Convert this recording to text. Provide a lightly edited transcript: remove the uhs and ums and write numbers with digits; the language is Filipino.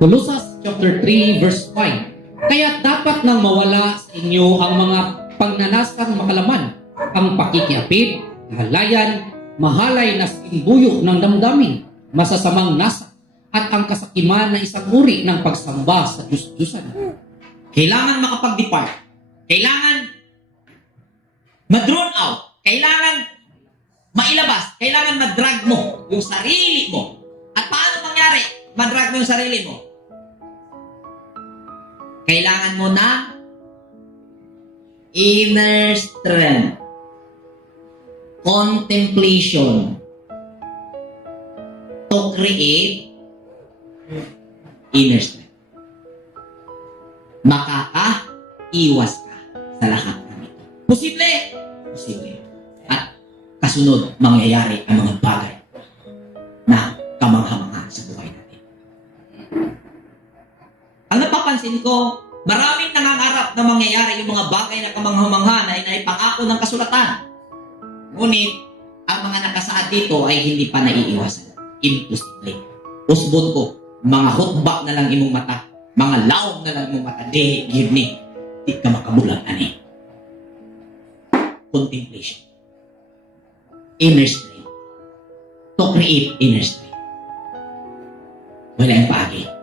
Colossus chapter 3 verse 5. Kaya dapat nang mawala sa inyo ang mga pagnanasang makalaman, ang pakikiapid, halayan, mahalay na simbuyok ng damdamin, masasamang nasa, at ang kasakiman na isang uri ng pagsamba sa Diyos-Diyosan. Kailangan makapag-depart. Kailangan ma-drawn out. Kailangan mailabas. Kailangan ma-drag mo yung sarili mo. At paano mangyari? Ma-drag mo yung sarili mo. Kailangan mo na inner strength. Contemplation. To create inner strength. Makaka-iwas ka sa lahat ng ito. Posible! Posible. At kasunod, mangyayari ang mga bagay na kamangha-mangha sa buhay natin. Ang napapansin ko, maraming nangangarap na mangyayari yung mga bagay na kamangha-mangha na inaipangako ng kasulatan. Ngunit, ang mga nakasaad dito ay hindi pa naiiwasan. Imposible. Usbon ko, mga hutba na lang imong mata, mga laong na lang imong mata, give me, di ka makabulang ani. Contemplation. Inner strength. To create inner strength. Wala yung paagi.